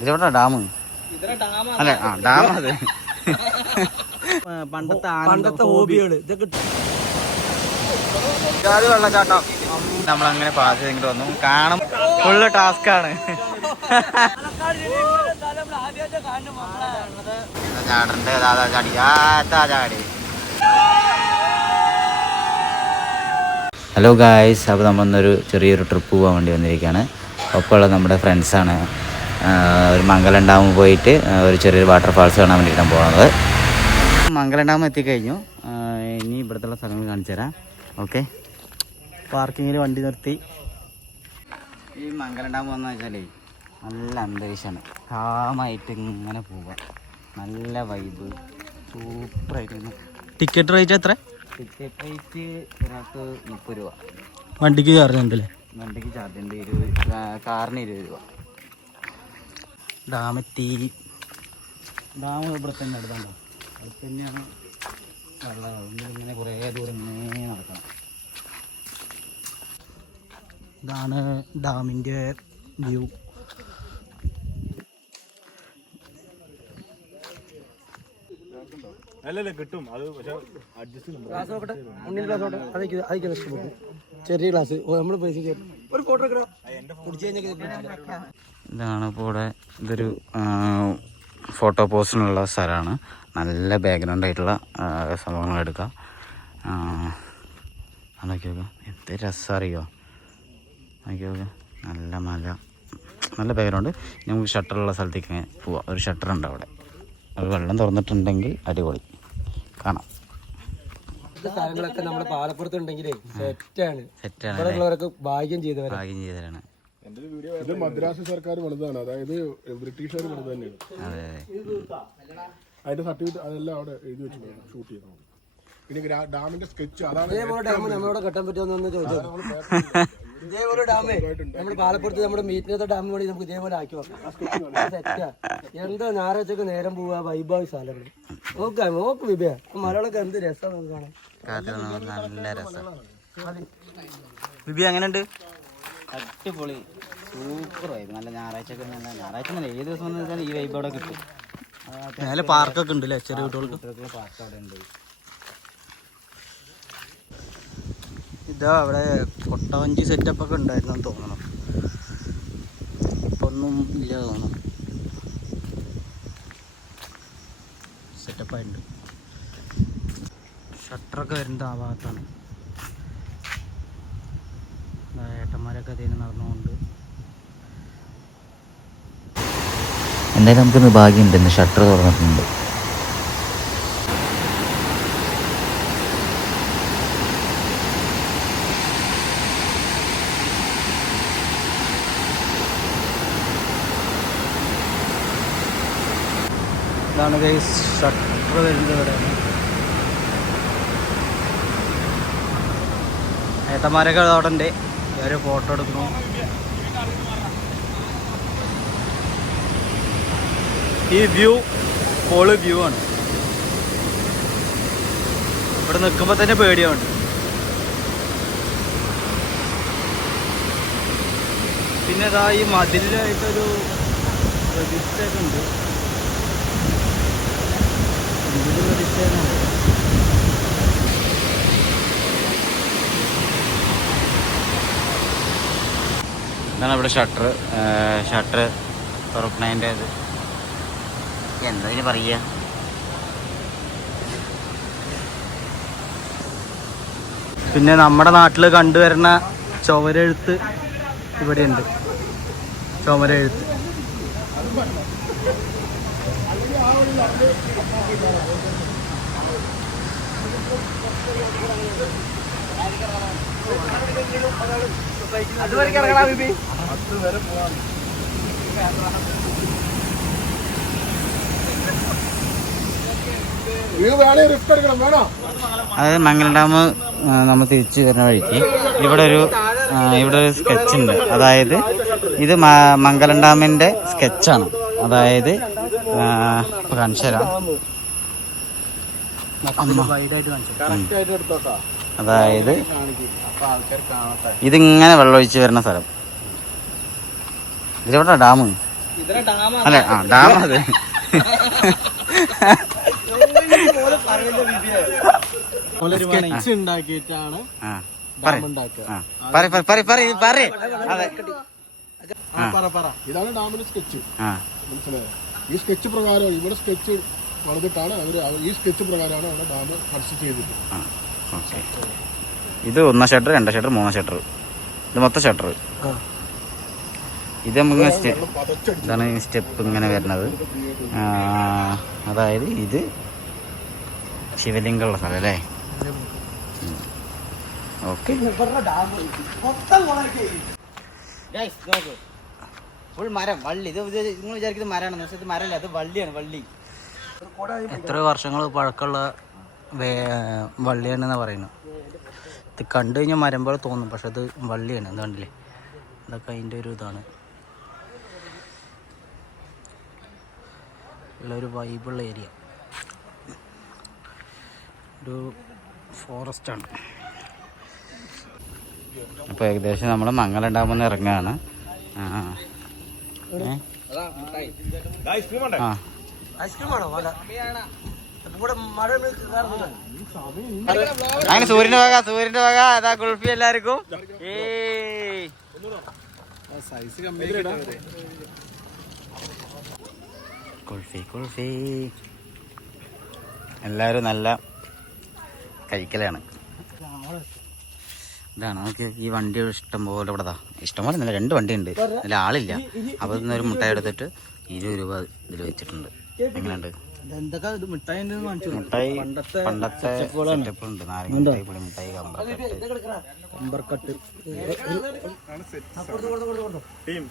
ഇതിലെവിടെ dam? അല്ല ആ dam അത്. പണ്ടത്തെ പണ്ടത്തെ ഹോബികൾ. ഇതൊക്കെ വെള്ളച്ചാട്ടം. നമ്മൾ അങ്ങനെ പാസ് ചെയ്തിട്ട് വന്നു. കാണും. ഫുള്ള് ടാസ്ക് ആണ്. ചാടണ്ട് ദാദാ ചാടി? ആ താ ചാടി. ഹലോ ഗായ്സ് അപ്പോൾ നമ്മളൊന്നൊരു ചെറിയൊരു ട്രിപ്പ് പോകാൻ വേണ്ടി വന്നിരിക്കുകയാണ് ഒപ്പമുള്ള നമ്മുടെ ഫ്രണ്ട്സാണ് ഒരു മംഗലം ഡാം പോയിട്ട് ഒരു ചെറിയൊരു വാട്ടർഫാൾസ് കാണാൻ വേണ്ടിയിട്ടാണ് പോകുന്നത് മംഗലം ഡാം എത്തിക്കഴിഞ്ഞു. ഇനി ഇവിടുത്തെ സ്ഥലങ്ങൾ കാണിച്ചു തരാം. ഓക്കെ. പാർക്കിങ്ങിൽ വണ്ടി നിർത്തി. ഈ മംഗലം ഡാം വന്നു വെച്ചാലേ നല്ല അന്തരീക്ഷമാണ്. കാമായിട്ട് ഇങ്ങനെ പോവാം നല്ല വൈബ് സൂപ്പറായിട്ട് ടിക്കറ്റ് റേറ്റ് എത്ര? ടിക്കറ്റ് റേറ്റ് ഒരാൾക്ക് മുപ്പത് രൂപ. വണ്ടിക്ക് ചാർജ് ഉണ്ടല്ലേ വണ്ടിക്ക് ചാർജ് ഉണ്ട്. ഇരുപത് കാറിന് ഇരുപത് രൂപ. ഡാം ഡാമ ഡാം ഇവിടെ തന്നെ അടുത്തുണ്ടോ അടുത്ത് തന്നെയാണ് വെള്ളം. ഇങ്ങനെ കുറേ ദൂരം ഇങ്ങനെ നടക്കണം. ഇതാണ് ഡാമിന്റെ വ്യൂ. ചെറിയ ഗ്ലാസ് നമ്മൾ പൈസ ഒരു ഫോട്ടോ ഇതാണ് ഇപ്പോൾ ഇവിടെ ഇതൊരു ഫോട്ടോ പോസ്റ്റിനുള്ള സ്ഥലമാണ്. നല്ല ബാക്ക്ഗ്രൗണ്ട് ആയിട്ടുള്ള സംഭവങ്ങൾ എടുക്കാം. അതൊക്കെ നോക്കാം. എന്ത് രസം അറിയോ? നോക്കി നോക്കാം. നല്ല മല. നല്ല ബാക്ക്ഗ്രൗണ്ട് നമുക്ക് ഷട്ടറുള്ള സ്ഥലത്തേക്ക് പോവാം. ഒരു ഷട്ടർ ഉണ്ട് അവിടെ. അത് വെള്ളം തുറന്നിട്ടുണ്ടെങ്കിൽ അടിപൊളി. കാണാം. സ്ഥലങ്ങളൊക്കെ നമ്മുടെ പാലപ്പുറത്ത് ഉണ്ടെങ്കിലേ സെറ്റാണ് സെറ്റാണ് ഭാഗ്യം ചെയ്തവരാണ് ഭാഗ്യം ചെയ്തതാണ് ഇത് മദ്രാസ് സർക്കാർ പണിതാണ്. അതായത് ബ്രിട്ടീഷുകാർ പണിത് തന്നെയാണ്. അതെ അതെ. അതിന്റെ സർട്ടിഫിക്കറ്റ് അതെല്ലാം അവിടെ എഴുതി വെച്ചിട്ടുണ്ട്. ഷൂട്ട് ചെയ്തത് പിന്നെ ഡാമിന്റെ സ്കെച്ച് അതാണ് ഡാം നമ്മളോട് കെട്ടാൻ പറ്റുമെന്ന് ചോദിച്ചത് ഇതേപോലെ ഡാമേ. നമ്മുടെ പാലപ്പുറത്ത് നമ്മുടെ മീറ്റിനത്തെ ഡാം വേണമെങ്കിൽ നമുക്ക് ഇതേപോലെ ആക്കി വെക്കാം. സെറ്റാ എന്താ ഞായറാഴ്ചക്ക് നേരം പോവാ വൈഭാവി സ്ഥലങ്ങൾ നോക്കാം നോക്ക് വിഭയ മലയാളമൊക്കെ എന്ത് രസമാണ് കാണാൻ. നല്ല രസം. ബിബി എങ്ങനെയുണ്ട്? അടിപൊളി. സൂപ്പർ ആയിരുന്നു നല്ല ഞായറാഴ്ച ഒക്കെ നല്ല ഞായറാഴ്ച നല്ല ഏത് ദിവസം ഈ വൈബ് അവിടെ കിട്ടും. മേലെ പാർക്കൊക്കെ ഉണ്ട് അല്ലേ ചെറിയ കുട്ടികൾക്ക്. പാർക്ക് അവിടെ ഉണ്ട്. ഇതാ അവിടെ കൊട്ടവഞ്ചി സെറ്റപ്പ് ഒക്കെ ഉണ്ടായിരുന്നു തോന്നണം. ഇപ്പൊ ഒന്നും ഇല്ല തോന്നണം. സെറ്റപ്പായിട്ടുണ്ട്. ഷട്ടറൊക്കെ വരുന്നത് ആ ഭാഗത്താണ് ഏട്ടന്മാരൊക്കെ അതിന് നടന്നുകൊണ്ട്. എന്തായാലും നമുക്കിന്ന് ഭാഗ്യമുണ്ട് ഇന്ന് ഷട്ടർ തുറന്നിട്ടുണ്ട് ഇതാണ് ഗൈസ് ഷട്ടർ വരുന്നത് ഇവിടെയാണ്. ഏട്ടന്മാരൊക്കെ അവിടെ ഉണ്ട് ഒരു ഫോട്ടോ എടുക്കുന്നു. ഈ വ്യൂ ഫോൾ വ്യൂ ആണ്. ഇവിടെ നിൽക്കുമ്പോൾ തന്നെ പേടിയാണ്. പിന്നെ ഇതാ ഈ മതിലായിട്ടൊരു പ്രതിഷ്ഠയൊക്കെ ഉണ്ട്. എന്തൊരു വിഷയമാണ് ഇതാണ് ഇവിടെ ഷട്ടർ ഷട്ടർ തുറക്കണതിന്റെ ഇത്. എന്താ ഇതിന് പറയുക? പിന്നെ നമ്മുടെ നാട്ടിൽ കണ്ടുവരുന്ന ചുവരെഴുത്ത് ഇവിടെയുണ്ട്. ചുമരെഴുത്ത് നിങ്ങൾ വേണേ റിസ്ക് എടുക്കണം വേണോ? അതായത് മംഗലം ഡാം നമ്മൾ തിരിച്ചു വരുന്ന വഴിക്ക്. ഇവിടെ ഒരു ഇവിടെ ഒരു സ്കെച്ച് ഉണ്ട്. അതായത് ഇത് മംഗലം ഡാമിന്റെ സ്കെച്ചാണ് അതായത് ഇപ്പൊ കാണിച്ചു തരാം അതായത് ഇതിങ്ങനെ വെള്ളമൊഴിച്ച് വരുന്ന സ്ഥലം. ഇതിലെവിടെ ഡാം? അല്ലെ? ആ ഡാം അത്. ഉണ്ടാക്കിയിട്ടാണ് ഇതാണ് ഡാമിന്റെ സ്കെച്ച്. മനസ്സിലായോ? ഈ സ്കെച്ച് പ്രകാരം ഇവിടെ സ്കെച്ച് വളർന്നിട്ടാണ് അവർ ഈ സ്കെച്ച് പ്രകാരമാണ് അവിടെ ഡാം കൺസ്ട്രക്ട് ആ ഓക്കെ. ഇത് ഒന്നാം ഷട്ടർ രണ്ടാം ഷട്ടർ മൂന്നാം ഷട്ടർ. ഇത് മൊത്തം ഷട്ടർ. ഇത് നമുക്ക് ഇതാണ് സ്റ്റെപ്പ് ഇങ്ങനെ വരുന്നത്. അതായത് ഇത് ശിവലിംഗമുള്ള സ്ഥലം അല്ലേ? ഓക്കെ. ഫുൾ മരം വള്ളി. ഇത് നിങ്ങൾ വിചാരിക്കുന്നത് മരമാണ് പക്ഷെ ഇത് മരമല്ല അത് വള്ളിയാണ് വള്ളി. എത്ര വർഷങ്ങൾ പഴക്കമുള്ള വള്ളിയാണെന്നാണ് പറയുന്നത്. ഇത് കണ്ടു കഴിഞ്ഞാൽ മരം പോലെ തോന്നും പക്ഷെ അത് വള്ളിയാണ് ഇത് കണ്ടില്ലേ? ഇതൊക്കെ അതിന്റെ ഒരു ഇതാണ്. ഉള്ളൊരു വൈബുള്ള ഏരിയ ഒരു ഫോറസ്റ്റാണ് അപ്പോൾ ഏകദേശം നമ്മൾ മംഗലുണ്ടാകുമ്പോൾ ഇറങ്ങുകയാണ്. ആ. അങ്ങനെ സൂര്യന്റെ വക സൂര്യന്റെ വക. അതാ ഗുൾഫി എല്ലാവർക്കും. കുൾഫി കുൾഫി എല്ലാവരും നല്ല കഴിക്കലാണ്. ഇതാണ്. നമുക്ക് ഈ വണ്ടി ഇഷ്ടം പോലെ ഇവിടെ. ഇഷ്ടം പോലെ നല്ല രണ്ട് വണ്ടി ഉണ്ട് അതിൽ ആളില്ല അപ്പൊ ഒരു മുട്ടായി എടുത്തിട്ട് ഇരുപത് രൂപ ഇതിൽ വെച്ചിട്ടുണ്ട്. എങ്ങനെയുണ്ട്? മിഠായി പണ്ടത്തെ സെറ്റപ്പുകളുണ്ട് നാരങ്ങ മുട്ടായി പുളി മുട്ടായി കമ്പറൊക്കെ അമ്പർക്കട്ട് ടീം.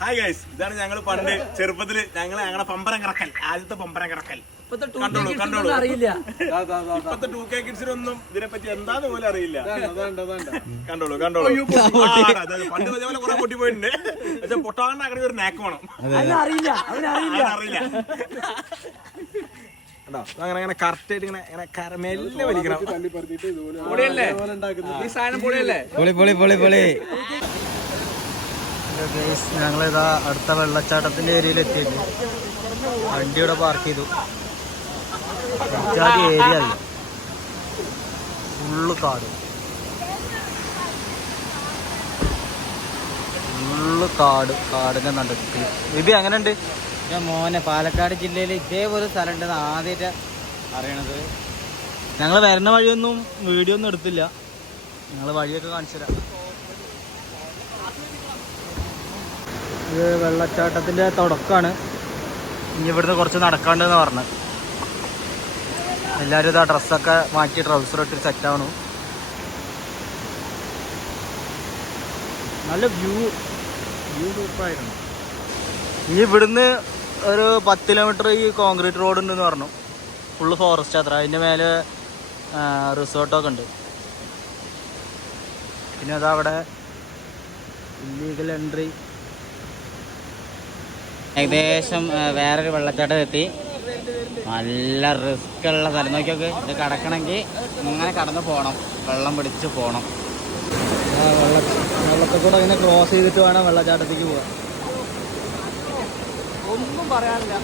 ഹായ് ഗൈസ് ഇതാണ് ഞങ്ങൾ പണ്ട് ചെറുപ്പത്തിൽ ഞങ്ങൾ ഞങ്ങളുടെ പമ്പരം കിടക്കൽ ആദ്യത്തെ പമ്പരം കിടക്കൽ അറിയില്ല. ഇപ്പത്തെ ടൂ കെ കിഡ്സിനൊന്നും ഇതിനെപ്പറ്റി എന്താന്ന് പോലും അറിയില്ല. കണ്ടോളൂ കണ്ടോളൂ. പണ്ട് ഇതേപോലെ കുറെ പൊട്ടി പോയിട്ടുണ്ട് പക്ഷെ പൊട്ടാണ്ടാക്കണ ഒരു നാക്ക് വേണം. അറിയില്ല കണ്ടോ? അങ്ങനെ അങ്ങനെ കറക്റ്റ് ആയിട്ട് ഇങ്ങനെ വലിക്കണം. പൊളിയല്ലേ? ഈ സാധനം പൊളിയല്ലേ? പൊളി പൊളി പൊളി പൊളി. ഞങ്ങളിതാ അടുത്ത വെള്ളച്ചാട്ടത്തിന്റെ ഏരിയയിൽ എത്തിയിരുന്നു വണ്ടി ഇവിടെ പാർക്ക് ചെയ്തു. ജാതി ഏരിയ അറിയാം ഫുള്ള് കാട്. ഫുള്ള് കാട് കാടിന്റെ നടുക്ക്. ബിബി എങ്ങനെയുണ്ട്? ഞാൻ മോനെ പാലക്കാട് ജില്ലയിൽ ഇതേപോലെ സ്ഥലം ഉണ്ടെന്ന് ആദ്യമായിട്ട് അറിയണത്. ഞങ്ങൾ വരുന്ന വഴിയൊന്നും വീഡിയോ ഒന്നും എടുത്തില്ല. ഞങ്ങൾ വഴിയൊക്കെ കാണിച്ചു തരാം. ഇത് വെള്ളച്ചാട്ടത്തിന്റെ തുടക്കമാണ് ഇനി ഇവിടുന്ന് കുറച്ച് നടക്കാണ്ടെന്ന് പറഞ്ഞു എല്ലാവരും ഇതാ ഡ്രസ്സൊക്കെ മാറ്റി ട്രൗസർ ഇട്ട് സെറ്റ് ആവണു. നല്ല വ്യൂ വ്യൂ സൂപ്പറായിരുന്നു ഈ ഇവിടുന്ന് ഒരു പത്ത് കിലോമീറ്റർ ഈ കോൺക്രീറ്റ് റോഡ് ഉണ്ടെന്ന് പറഞ്ഞു. ഫുള്ള് ഫോറസ്റ്റ് അത്ര അതിന്റെ മേലെ റിസോർട്ടൊക്കെ ഉണ്ട്. പിന്നെ അതാ അവിടെ ഇല്ലീഗൽ എൻട്രി ഏകദേശം വേറൊരു വെള്ളച്ചാട്ടം എത്തി. നല്ല റിസ്ക് ഉള്ള സ്ഥലം. നോക്കിയൊക്കെ ഇത് കടക്കണമെങ്കിൽ ഇങ്ങനെ കടന്ന് പോകണം. വെള്ളം പിടിച്ച് പോകണം. വെള്ളത്തെ കൂടെ അങ്ങനെ ക്രോസ് ചെയ്തിട്ട് വേണം വെള്ളച്ചാട്ടത്തേക്ക് പോകാൻ ഒന്നും പറയാനില്ല.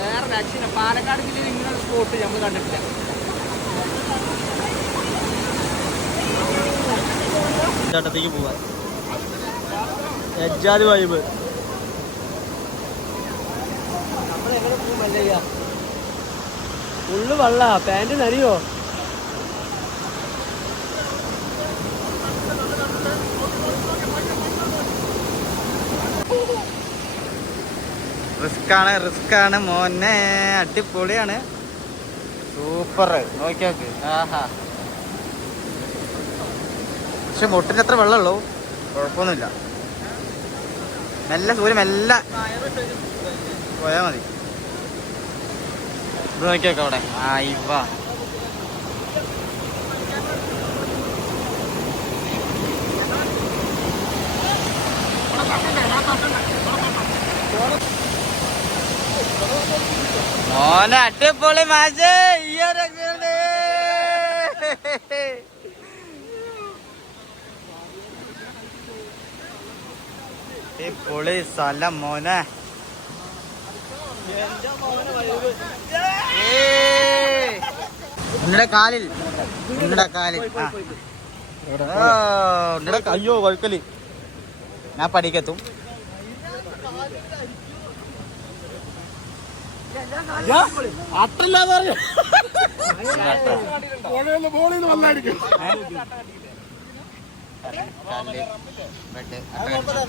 വേറെ രക്ഷയില്ല പാലക്കാട് ജില്ലയിൽ ഇങ്ങനെ സ്പോട്ട് നമ്മൾ കണ്ടിട്ടില്ല. ചാട്ടത്തേക്ക് പോവാ എജ്ജാതി വൈബ് ഫുള്ള് വള്ള പാന്റ് നരിയോ റിസ്ക് ആണ് റിസ്ക് ആണ് മോനെ. അടിപൊളിയാണ്. സൂപ്പർ നോക്കിയാക്ക് ആഹാ. പക്ഷെ മുട്ടിന് അത്ര വെള്ളമുള്ളൂ. കുഴപ്പമൊന്നുമില്ല. മെല്ലെ സൂര്യം മെല്ലെ പോയാൽ മതി. അവിടെ. ആ ഇവ ഓന അടിപൊളി മാച്ച്. പൊളി സ്ഥലം മോനെ. ഉണ്ണിയുടെ കാലിൽ നിങ്ങളുടെ കാലിൽ. നിങ്ങളുടെ അയ്യോ വഴുക്കൽ. ഞാൻ പഠിക്കത്തും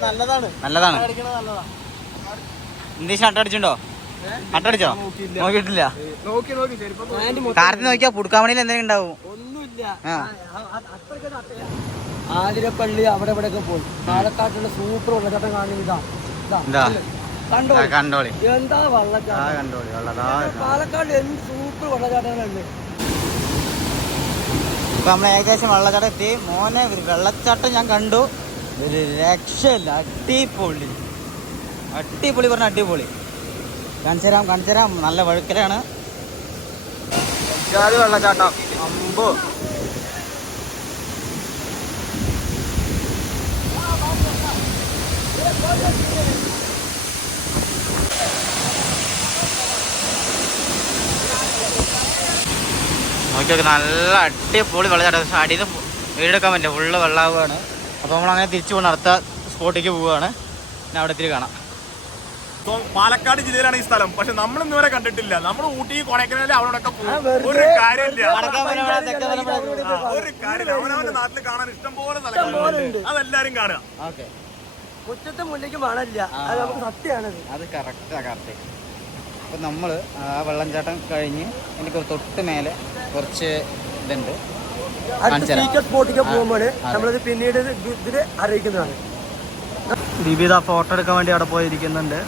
നല്ലതാണ്. നല്ലതാണ്. ഇംഗ്ലീഷ് അട്ടടിച്ചുണ്ടോ അട്ടടിച്ചോ നോക്കിയിട്ടില്ല. നോക്കി നോക്കി ചെരുപ്പം കാർത്തി നോക്കിയാ പുടുക്കാമണിയിൽ എന്തെങ്കിലും ഉണ്ടാവും. ആതിരപ്പള്ളി അവിടെ ഇവിടെ ഒക്കെ പോയി. പാലക്കാട്ടുള്ള സൂപ്പർ വെള്ളച്ചാട്ടം കാണുന്നത് ഇതാ. ഇതാ. കണ്ടോ? കണ്ടോളി. എന്താ ആ വെള്ളച്ചാട്ടം. പാലക്കാട് എന്ത് സൂപ്പർ വെള്ളച്ചാട്ടങ്ങളുണ്ട് ഇപ്പൊ നമ്മൾ ഏകദേശം വെള്ളച്ചാട്ടം എത്തി. മോനെ ഒരു വെള്ളച്ചാട്ടം ഞാൻ കണ്ടു. ഒരു രക്ഷയില്ല. അടിപൊളി. അടിപൊളി പറഞ്ഞ അടിപൊളി. കാണിച്ചു തരാം കാണിച്ചു തരാം നല്ല വഴുക്കലാണ്. വെള്ളച്ചാട്ടം. അമ്പോ. നോക്കിയൊക്കെ നല്ല അടിപൊളി വെള്ളച്ചാട്ടം. പക്ഷെ അടിയിൽ നിന്ന് വീടെടുക്കാൻ പറ്റില്ല. ഫുള്ള് വെള്ളമാവുകയാണ് അപ്പോൾ നമ്മൾ അങ്ങനെ തിരിച്ചു പോകുന്ന അടുത്ത സ്പോട്ടിലേക്ക് പോവുകയാണ്. പിന്നെ അവിടെ ഇത്തിരി കാണാം. ഇപ്പൊ പാലക്കാട് ജില്ലയിലാണ് ഈ സ്ഥലം. പക്ഷെ നമ്മൾ ഇന്ന് വരെ കണ്ടിട്ടില്ല. നമ്മൾ ഊട്ടി കൊടൈക്കനാല് അവരോടൊക്കെ പോകും ഒരു കാര്യമില്ല. ഒരു കാര്യമില്ല. അവനവന്റെ നാട്ടിൽ കാണാൻ ഇഷ്ടം പോലെ സ്ഥലങ്ങളുണ്ട്. അതെല്ലാരും കാണുക. ഓക്കെ. മുറ്റത്തെ മുല്ലേക്ക് മണമില്ല. അത് നമുക്ക് സത്യമാണത് അത്. കറക്റ്റ് അപ്പോൾ നമ്മൾ ആ വെള്ളംചാട്ടം കഴിഞ്ഞ് എനിക്ക് തൊട്ട് മേലെ കുറച്ച് ഇതുണ്ട്. സ്പീക്കർ സ്പോട്ടിലേക്ക് പോകുമ്പോൾ. നമ്മളത് പിന്നീട് അറിയിക്കുന്നതാണ്. വിവിധ ഫോട്ടോ എടുക്കാൻ വേണ്ടി അവിടെ പോയിരിക്കുന്നുണ്ട്.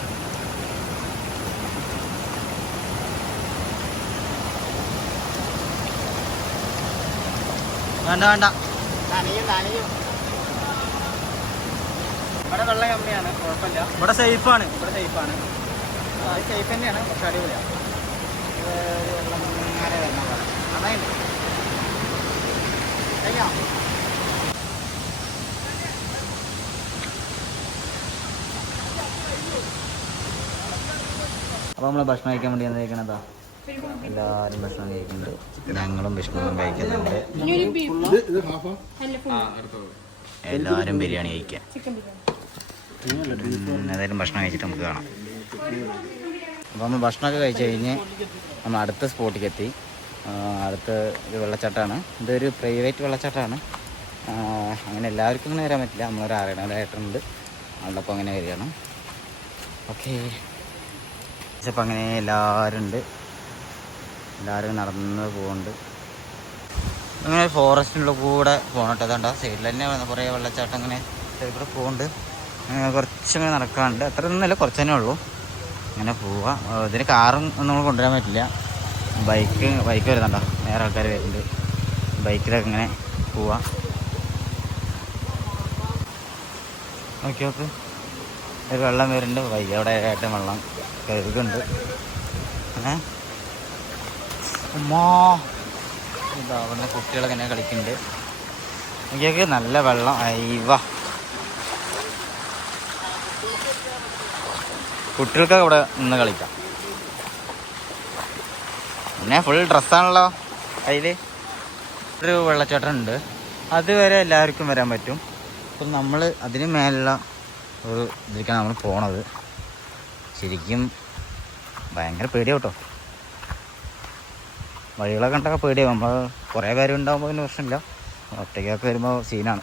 വേണ്ട വേണ്ട. ഇവിടെ വെള്ളം കമ്മിയാണ് കുഴപ്പമില്ല. ഇവിടെ സേഫാണ് ഇവിടെ സേഫാണ് അത് സേഫ് തന്നെയാണ് പക്ഷെ അടിപൊളിയാണ് അതായത് കഴിഞ്ഞോ? അപ്പോൾ നമ്മൾ ഭക്ഷണം കഴിക്കാൻ വേണ്ടി വന്നിരിക്കണതാ എല്ലാവരും ഭക്ഷണം കഴിക്കുന്നുണ്ട്. ഞങ്ങളും ഭക്ഷണം കഴിക്കുന്നുണ്ട്. എല്ലാവരും ബിരിയാണി കഴിക്കാൻ ഉം, ഏതായാലും ഭക്ഷണം കഴിച്ചിട്ട് നമുക്ക് കാണാം. അപ്പോൾ നമ്മൾ ഭക്ഷണമൊക്കെ കഴിച്ച് കഴിഞ്ഞ് നമ്മൾ അടുത്ത സ്പോട്ടിലേക്ക് എത്തി. അടുത്ത ഒരു വെള്ളച്ചാട്ടമാണ് ഇതൊരു പ്രൈവറ്റ് വെള്ളച്ചാട്ടമാണ് അങ്ങനെ എല്ലാവർക്കും അങ്ങനെ വരാൻ പറ്റില്ല. നമ്മളൊരു ആറേണായിട്ടുണ്ട് അവളപ്പോൾ അങ്ങനെ വരികയാണ്. ഓക്കെ. ഇപ്പം അങ്ങനെ എല്ലാവരും ഉണ്ട് എല്ലാവരും നടന്ന് പോകുന്നുണ്ട് അങ്ങനെ ഫോറസ്റ്റിനുള്ള കൂടെ പോകണട്ടോ അതുകൊണ്ട് സൈഡിൽ തന്നെ കുറേ വെള്ളച്ചാട്ടം അങ്ങനെ സൈഡിൽ കൂടെ പോകുന്നുണ്ട് കുറച്ചിങ്ങനെ നടക്കാറുണ്ട് അത്ര ഒന്നുമില്ല കുറച്ച് തന്നെ ഉള്ളൂ. അങ്ങനെ പോവാം. ഇതിന് കാറും നമ്മൾ കൊണ്ടുവരാൻ പറ്റില്ല. ബൈക്ക് ബൈക്ക് വരുന്നുണ്ടോ? വേറെ ആൾക്കാർ വരുന്നുണ്ട്. ബൈക്കിലൊക്കെ ഇങ്ങനെ പോവാം. നോക്കി നോക്ക്. ഒരു വെള്ളം വരുന്നുണ്ട്. വയ്യവിടെ അവിടെ ഏട്ടൻ വെള്ളം കരുതുന്നുണ്ട്. ഏ? ഉമ്മാ. ഇതാ കുട്ടികളൊക്കെ ഇങ്ങനെ കളിക്കുന്നുണ്ട് എനിക്ക് നല്ല വെള്ളം. അയവ കുട്ടികൾക്കൊക്കെ ഇവിടെ നിന്ന് കളിക്കാം. പിന്നെ ഫുൾ ഡ്രസ്സാണല്ലോ അതിൽ ഒരു വെള്ളച്ചാട്ടം ഉണ്ട് അതുവരെ എല്ലാവർക്കും വരാൻ പറ്റും. അപ്പം നമ്മൾ അതിന് മേലുള്ള ഒരു ഇതിലേക്കാണ് നമ്മൾ പോണത്. ശരിക്കും ഭയങ്കര പേടിയാവും വഴികളൊക്കെ കണ്ടൊക്കെ പേടിയാവും. നമ്മൾ കുറേ പേരുണ്ടാകുമ്പോൾ പിന്നെ പ്രശ്നമില്ല. ഒറ്റയ്ക്കൊക്കെ വരുമ്പോൾ സീനാണ്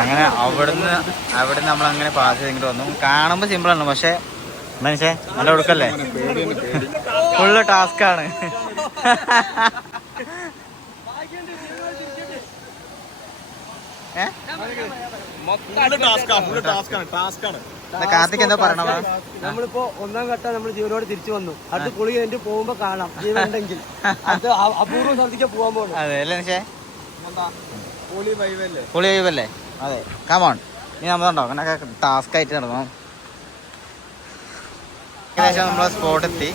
അങ്ങനെ അവിടുന്ന് അവിടുന്ന് നമ്മൾ അങ്ങനെ പാസ് ചെയ്തിട്ട് വന്നു. കാണുമ്പോൾ സിമ്പിളാണ് പക്ഷെ മനുഷ്യ നല്ല കൊടുക്കല്ലേ ഫുള്ള് ടാസ്ക്കാണ് ആണ്. കാർത്തിക് എന്താ പറയണത്? നമ്മളിപ്പോ ഒന്നാം ഘട്ടം നമ്മൾ ജീവനോട് തിരിച്ചു വന്നു. അത് കുളി കഴിഞ്ഞിട്ട് പോകുമ്പോ കാണാം. ജീവൻ ഉണ്ടെങ്കിൽ അത് അപൂർവം സ്ഥലത്തേക്ക് പോകാൻ പോകണം. അതെ അല്ലേ പൊളി വൈവല്ലേ പുളി വൈവല്ലേ അതെ. കമോൺ ഇനി നമ്മളുണ്ടോ? അങ്ങനെയൊക്കെ ടാസ്ക് ആയിട്ട് നടന്നു? ഏകദേശം നമ്മൾ സ്പോട്ട് എത്തി.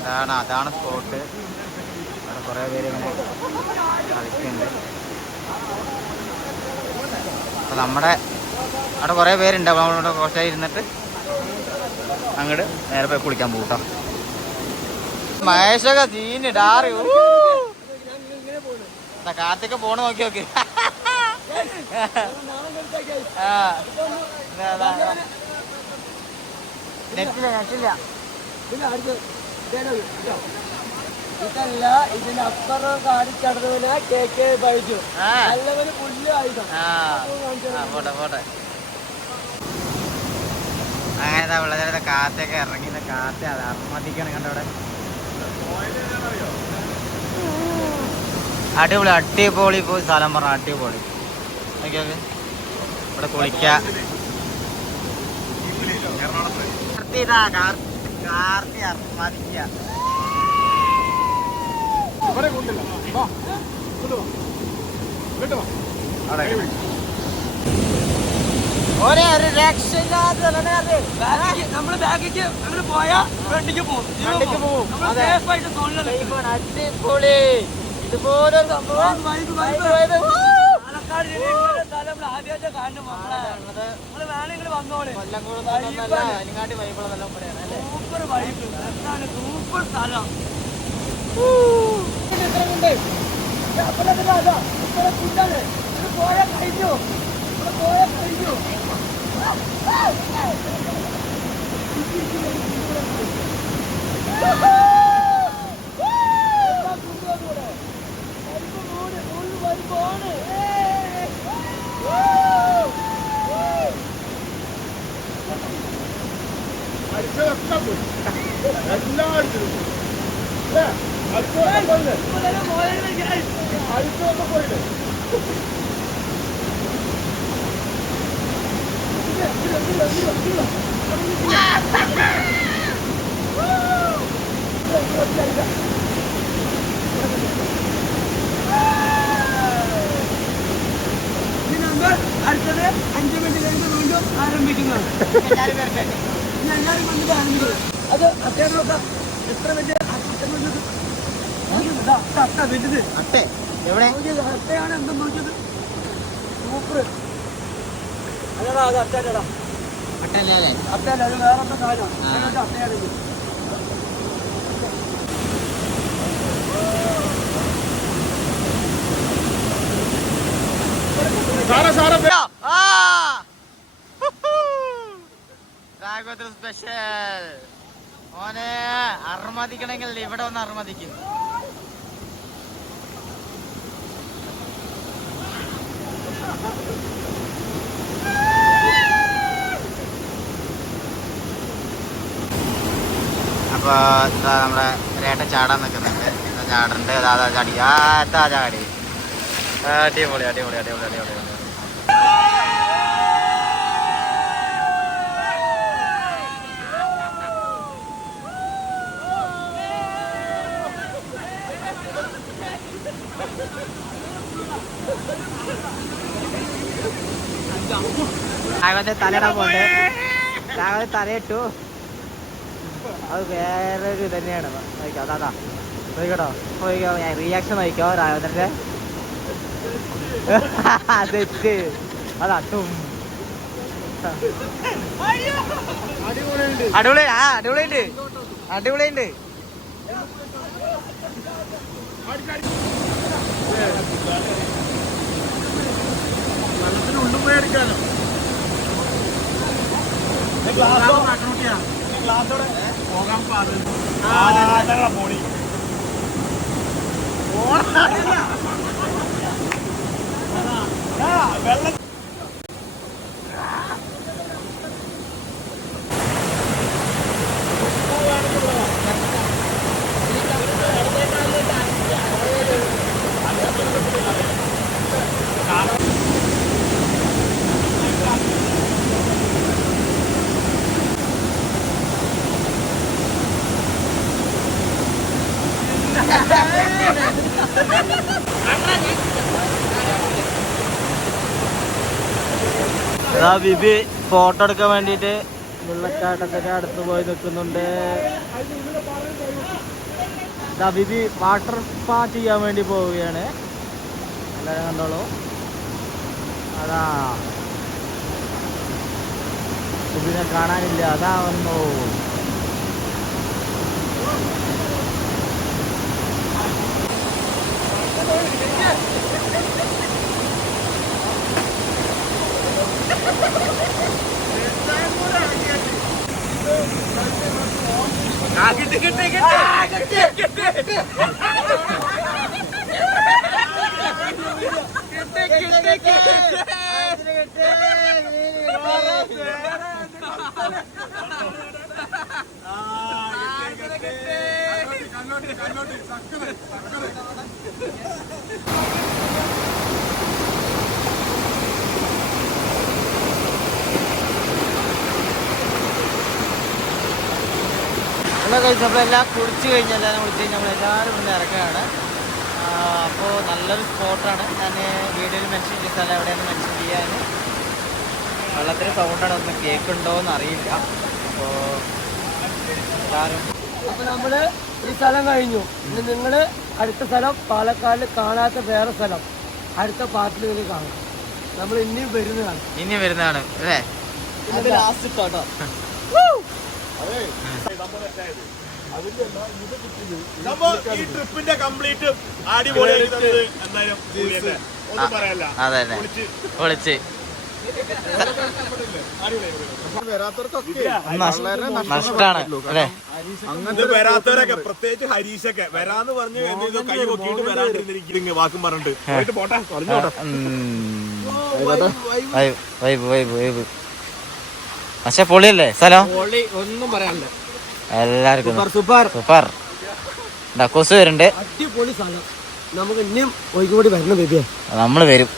അതാണ് അതാണ് സ്പോട്ട് അവിടെ കുറേ പേര് ഇങ്ങനെ കളിക്കുന്നുണ്ട്. അപ്പൊ നമ്മുടെ അവിടെ കുറേ പേരുണ്ട്. അപ്പോൾ നമ്മളിവിടെ കുറച്ചായി ഇരുന്നിട്ട് അങ്ങോട്ട് നേരെ പോയി കുളിക്കാൻ പോകും കേട്ടോ മഹേഷൊക്കെ തീന് ഡാറി കാത്തൊക്കെ പോണ്. നോക്കി നോക്കി. നെറ്റില്ല നെറ്റില്ല. ഇതല്ല ഇതിന് അപ്പുറം കാണിച്ചടന്നവന് കെ കെ ബൈജു നല്ലവന് പുല്ല് ആയുധം അങ്ങനെ വെള്ളത്തിലെ കാറ്റൊക്കെ ഇറങ്ങി കാറ്റ് അർമ്മതിക്കാണ് കണ്ടവിടെ അടിപൊളി അടിപൊളി പോയി സ്ഥലം പറഞ്ഞ അടിപൊളി. ഓക്കെ ഇവിടെ കുളിക്ക. ഒരേ ഒരു രക്ഷയില്ലാത്ത നമ്മൾ ബാക്കിക്ക് അങ്ങനെ പോയാ ഫ്രണ്ടിക്ക് പോകും. അടിപൊളി ഇതുപോലൊരു സംഭവം. Vibe vibe vibe vibe. Woo! Palakkad ജില്ലയിലെ സ്ഥലം നമ്മൾ ആദ്യമായിട്ട് കാണുന്നു മക്കളെ നമ്മൾ വേണമെങ്കിൽ വന്നോളെ സൂപ്പർ വൈബ് എന്താണ് സൂപ്പർ സ്ഥലം പോയാ കഴിഞ്ഞു പോയാ കഴിഞ്ഞു അടിച്ചതൊക്കെ പോയി എല്ലായിടത്തും അല്ലേ അടിച്ചതൊക്കെ പോയില്ലേ അടിച്ചതൊക്കെ പോയില്ലേ ഇനി നമ്മൾ അടുത്തത് അഞ്ച് മിനിറ്റ് കഴിഞ്ഞ് വീണ്ടും ആരംഭിക്കുന്നത് ഇനി എല്ലാവരും വന്നിട്ട് ആരംഭിക്കുന്നത് അത് അത്യാവശ്യം എത്ര വലിയ അട്ട, വലുത്. അട്ടെ എവിടെ അട്ടയാണ് എന്ത് നോക്കിയത് സൂപ്പർ അല്ലടാ അത് അട്ടല്ലടാ അട്ടല്ലേ അട്ടയല്ല അത് വേറെ അതിനകത്ത് അട്ടയാണിത് സാറേ സാറേ രാഘവത്തിൽ സ്പെഷ്യൽ ഓനെ അർമതിക്കണമെങ്കിൽ ഇവിടെ ഒന്ന് അർമതിക്കും അപ്പൊ ഇതാ നമ്മുടെ രേട്ട ചാടാൻ നിൽക്കുന്നുണ്ട്. അതാ ചാടി. ആ ചാടി. അടിപൊളി അടിപൊളി അടിപൊളി അടിപൊളി അടിപൊളി. രാഘവത്തെ തലയിടാൻ പോണ്ട് രാഘവത്തെ തലയിട്ടു. അത് വേറൊരു ഇത് തന്നെയാണ്. നോക്കിക്കോ അതാ നോക്കിക്കോട്ടോ. നോക്കിക്കോ റിയാക്ഷൻ നോക്കിക്കോ രാഘവന്റെ. തെറ്റ് അതാ ടും അടിപൊളി ആ അടിപൊളിയുണ്ട്. അടിപൊളിയുണ്ട്. ഉള്ളിൽ പോയി എടുക്കാനോ പോകാൻ പാടില്ല പോണി വെള്ളം ആ ബിബി ഫോട്ടോ എടുക്കാൻ വേണ്ടിയിട്ട് വെള്ളച്ചാട്ടത്തിന്റെ അടുത്ത് പോയി നിൽക്കുന്നുണ്ട്. ഇതാ ബിബി വാട്ടർ സ്പാ ചെയ്യാൻ വേണ്ടി പോവുകയാണ്. എല്ലാരും കണ്ടോളൂ. അതാ. ബിബിനെ കാണാനില്ല. അതാ വന്നു. എല്ലാം കഴിച്ചപ്പോൾ എല്ലാം കുടിച്ച് കഴിഞ്ഞാൽ എല്ലാവരും കുടിച്ച് കഴിഞ്ഞാൽ നമ്മൾ എല്ലാവരും ഇവിടുന്ന് ഇറക്കുകയാണ് അപ്പോൾ നല്ലൊരു സ്പോട്ടാണ്. ഞാൻ വീഡിയോയിൽ മെൻഷൻ ചെയ്ത സ്ഥലം എവിടെയാണ് മെൻഷൻ ചെയ്യാൻ വെള്ളത്തിന് സൗണ്ടാണ് ഒന്ന് കേൾക്കുന്നുണ്ടോ എന്നറിയില്ല അപ്പോൾ എല്ലാവരും അപ്പൊ നമ്മൾ ഈ സ്ഥലം കഴിഞ്ഞു. ഇനി നിങ്ങൾ അടുത്ത സ്ഥലം പാലക്കാട് കാണാത്ത വേറെ സ്ഥലം. അടുത്ത പാർട്ടിൽ നിങ്ങൾ കാണാം. നമ്മൾ ഇനിയും വരുന്നതാണ്. ഇനി വരുന്നതാണ് അല്ലേ? ലാസ്റ്റ് കേട്ടോ ഈ ട്രിപ്പിന്റെ കംപ്ലീറ്റ് അടിപൊളിയായി അതെ വിളിച്ച്. നഷ്ടമാണ്. അല്ലേ? ഇത് വരാത്തവരൊക്കെ പ്രത്യേകിച്ച് ഹരീഷൊക്കെ വരാന്ന് പറഞ്ഞു എന്ത് ചെയ്തു കൈ പൊക്കിയിട്ട് വരാണ്ടിരുന്നിരിക്കുന്നു വാക്കും പറഞ്ഞിട്ട്. പോയിട്ട് പോട്ടെ. പറഞ്ഞോട്ടെ പക്ഷെ പൊളിയല്ലേ? സ്ഥലം? ഒന്നും പറയാനില്ല. എല്ലാവർക്കും സൂപ്പർ സൂപ്പർ. കൊസ് വരുന്നുണ്ട്. അടിപൊളി സ്ഥലം നമുക്ക് ഇനിയും ഒഴുകൂടി വരണം ബേബിയെ. നമ്മൾ വരും.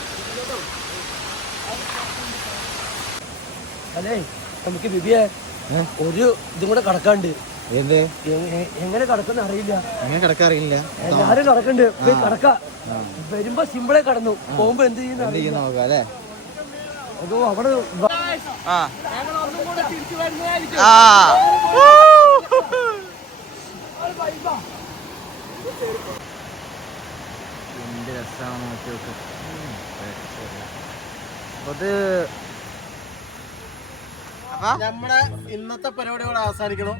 നമുക്ക് ബിബിയെ ഒരു ഇതും കൂടെ കടക്കാണ്ട്. എന്ത്? എങ്ങനെ കടക്കുന്ന അറിയില്ല. അങ്ങനെ കടക്കാറിയില്ല എല്ലാരും കടക്കണ്ട്. കടക്ക. വരുമ്പോ സിമ്പിളെ കടന്നു. പോകുമ്പോ എന്ത് ചെയ്യുന്ന അറിയില്ല. അല്ലേ അതോ അവിടെ ആ. ഞങ്ങൾ ഒന്നും കൂടെ തിരിച്ചു വരുന്നതായിരിക്കും ആ. എന്ത് രസമാണ് നോക്കി നോക്ക് അത് നമ്മുടെ ഇന്നത്തെ പരിപാടി ഇവിടെ അവസാനിക്കണം.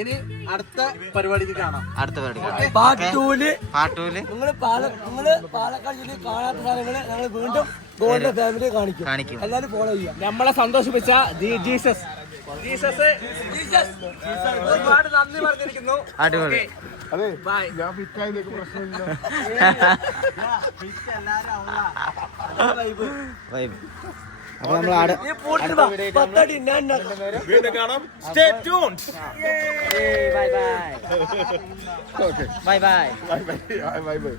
ഇനി അടുത്ത പരിപാടിക്ക് കാണാം. അടുത്ത പരിപാടി പാട്ടൂൽ പാട്ടൂൽ നിങ്ങൾ പാല നിങ്ങൾ പാലക്കാട് ജില്ലയിൽ കാണാത്ത സ്ഥലങ്ങൾ ഞങ്ങൾ വീണ്ടും ഗോൾഡ് ഫാമിലി കാണിക്കും. കാണിക്കും. എല്ലാരും ഫോളോ ചെയ്യാം നമ്മളെ സന്തോഷിപ്പിച്ച ദി ജീസസ്. ജീസസ്. ഒരുപാട് നന്ദി പറഞ്ഞിരിക്കുന്നു. അടിപൊളി. അതെ ഞാൻ ഫിറ്റായതൊക്കെ പ്രശ്നമില്ല. വൈബ് അപ്പൊ നമ്മൾ ആട്. വീണ്ടും കാണാം. Stay tune bye bye. Okay bye bye. Bye bye bye bye